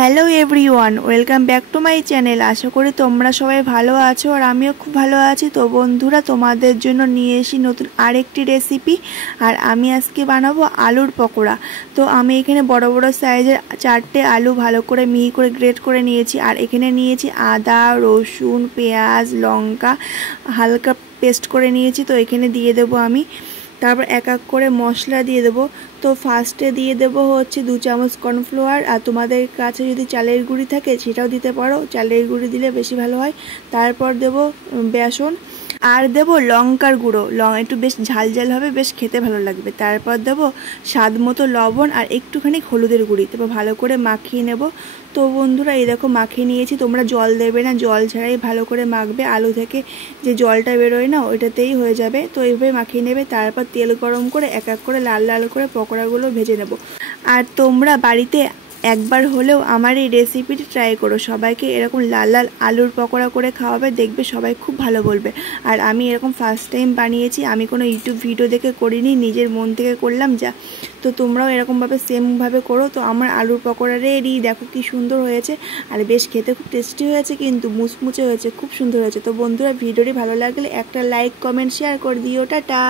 Hello everyone, welcome back to my channel. আশা করি তোমরা সবাই ভালো আছো আর আমিও খুব ভালো আছি। তো বন্ধুরা, তোমাদের জন্য নিয়ে এসি নতুন আরেকটি রেসিপি। আর আমি আজকে বানাবো আলুর পকোড়া। তো আমি এখানে বড় বড় সাইজের 4টে আলু ভালো করে মিহি করে গ্রেট করে নিয়েছি। আর এখানে নিয়েছি আদা, রসুন, পেঁয়াজ, লঙ্কা হালকা পেস্ট করে নিয়েছি। তো এখানে দিয়ে দেবো আমি। তারপর এক এক করে মশলা দিয়ে দেবো। তো ফার্স্টে দিয়ে দেবো হচ্ছে 2 চামচ কর্নফ্লাওয়ার। আর তোমাদের কাছে যদি চালের গুঁড়ি থাকে সেটাও দিতে পারো, চালের গুঁড়ি দিলে বেশি ভালো হয়। তারপর দেবো বেসন আর দেবো লঙ্কার গুঁড়ো, একটু বেশ ঝাল ঝাল হবে, বেশ খেতে ভালো লাগবে। তারপর দেবো স্বাদ মতো লবণ আর একটুখানি হলুদের গুঁড়ি। তারপর ভালো করে মাখিয়ে নেব। তো বন্ধুরা, এই দেখো মাখিয়ে নিয়েছি। তোমরা জল দেবে না, জল ছাড়াই ভালো করে মাখবে। আলু থেকে যে জলটা বেরোয় না, ওইটাতেই হয়ে যাবে। তো এইভাবে মাখিয়ে নেবে। তারপর তেল গরম করে এক এক করে লাল লাল করে পকোড়াগুলো ভেজে নেব। আর তোমরা বাড়িতে একবার হলেও আমার এই রেসিপিটি ট্রাই করো। সবাইকে এরকম লাল লাল আলুর পকোড়া করে খাওয়াবে, দেখবে সবাই খুব ভালো বলবে। আর আমি এরকম ফার্স্ট টাইম বানিয়েছি, আমি কোনো ইউটিউব ভিডিও দেখে করিনি, নিজের মন থেকে করলাম যা। তো তোমরাও এরকমভাবে সেমভাবে করো। তো আমার আলুর পকোড়া রেডি, দেখো কি সুন্দর হয়েছে। আর বেশ খেতে খুব টেস্টি হয়েছে, কিন্তু মুচমুচে হয়েছে, খুব সুন্দর হয়েছে। তো বন্ধুরা, ভিডিওটি ভালো লাগলে একটা লাইক, কমেন্ট, শেয়ার করে দিও। টাটা।